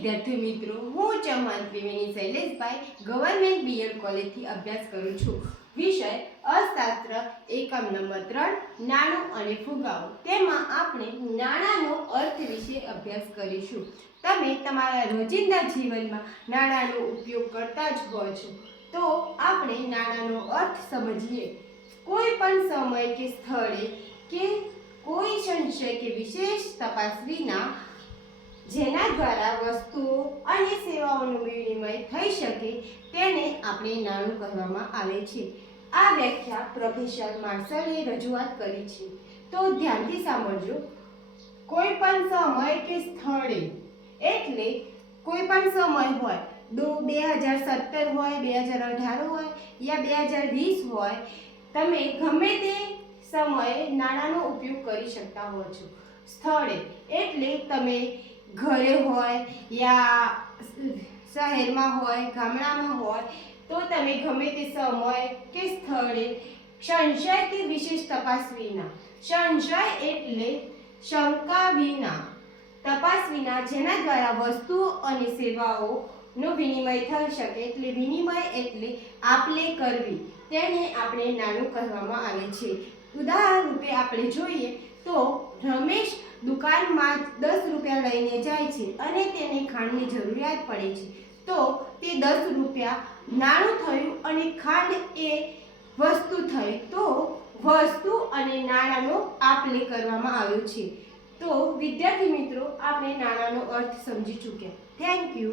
વિદ્યાર્થી મિત્રો, હું Chauhan Triveni Shaileshbhai, government B Ed કોલેજથી અભ્યાસ કરું છું. વિષય અર્થશાસ્ત્ર એકમ નંબર ત્રણ, નાણું અને ફુગાવો. તેમાં આપણે નાણાંનો અર્થ વિશે અભ્યાસ કરીશું. તમે તમારા રોજિંદા જીવનમાં નાણાંનો ઉપયોગ કરતા જ હો છો. તો આપણે નાણાંનો અર્થ સમજીએ. કોઈ પણ સમય કે સ્થળે કે કોઈ સંશય કે વિશેષ તપાસ વિના જેના દ્વારા વસ્તુઓ અને સેવાઓનું વિનિમય થઈ શકે તેને આપણે નાણું કહેવામાં આવે છે. આ વ્યાખ્યા પ્રોફેસર માર્શલે રજૂઆત કરી છે. તો ધ્યાનથી સાંભળજો. કોઈ પણ સમય કે સ્થળે, એટલે કોઈ પણ સમય હોય, દો બે હજાર સત્તર હોય, બે હજાર અઢાર હોય યા બે હજાર વીસ હોય, તમે ગમે તે સમયે નાણાંનો ઉપયોગ કરી શકતા હો છો. સ્થળે, એટલે તમે ઘરે હોય યા શહેરમાં હોય, ગામડામાં હોય, તો તમે ગમે તે સમય કે સ્થળે સંશય કે વિશેષ તપાસ વિના, સંશય એટલે શંકા વિના તપાસ વિના જેના દ્વારા વસ્તુઓ અને સેવાઓનો વિનિમય થઈ શકે. એટલે વિનિમય એટલે આપલે કરવી. તેને આપણે નાણું કહેવામાં આવે છે. ઉદાહરણ રૂપે આપણે જોઈએ તો રમેશ દુકાનમાં દસ રૂપિયા લઈને જાય છે અને તેને ખાંડની જરૂરિયાત પડે છે. તો તે દસ રૂપિયા નાણું થયું અને ખાંડ એ વસ્તુ થઈ. તો વસ્તુ અને નાણાંનો આપ લે કરવામાં આવ્યો છે. તો વિદ્યાર્થી મિત્રો, આપણે નાણાંનો અર્થ સમજી ચૂક્યા. Thank you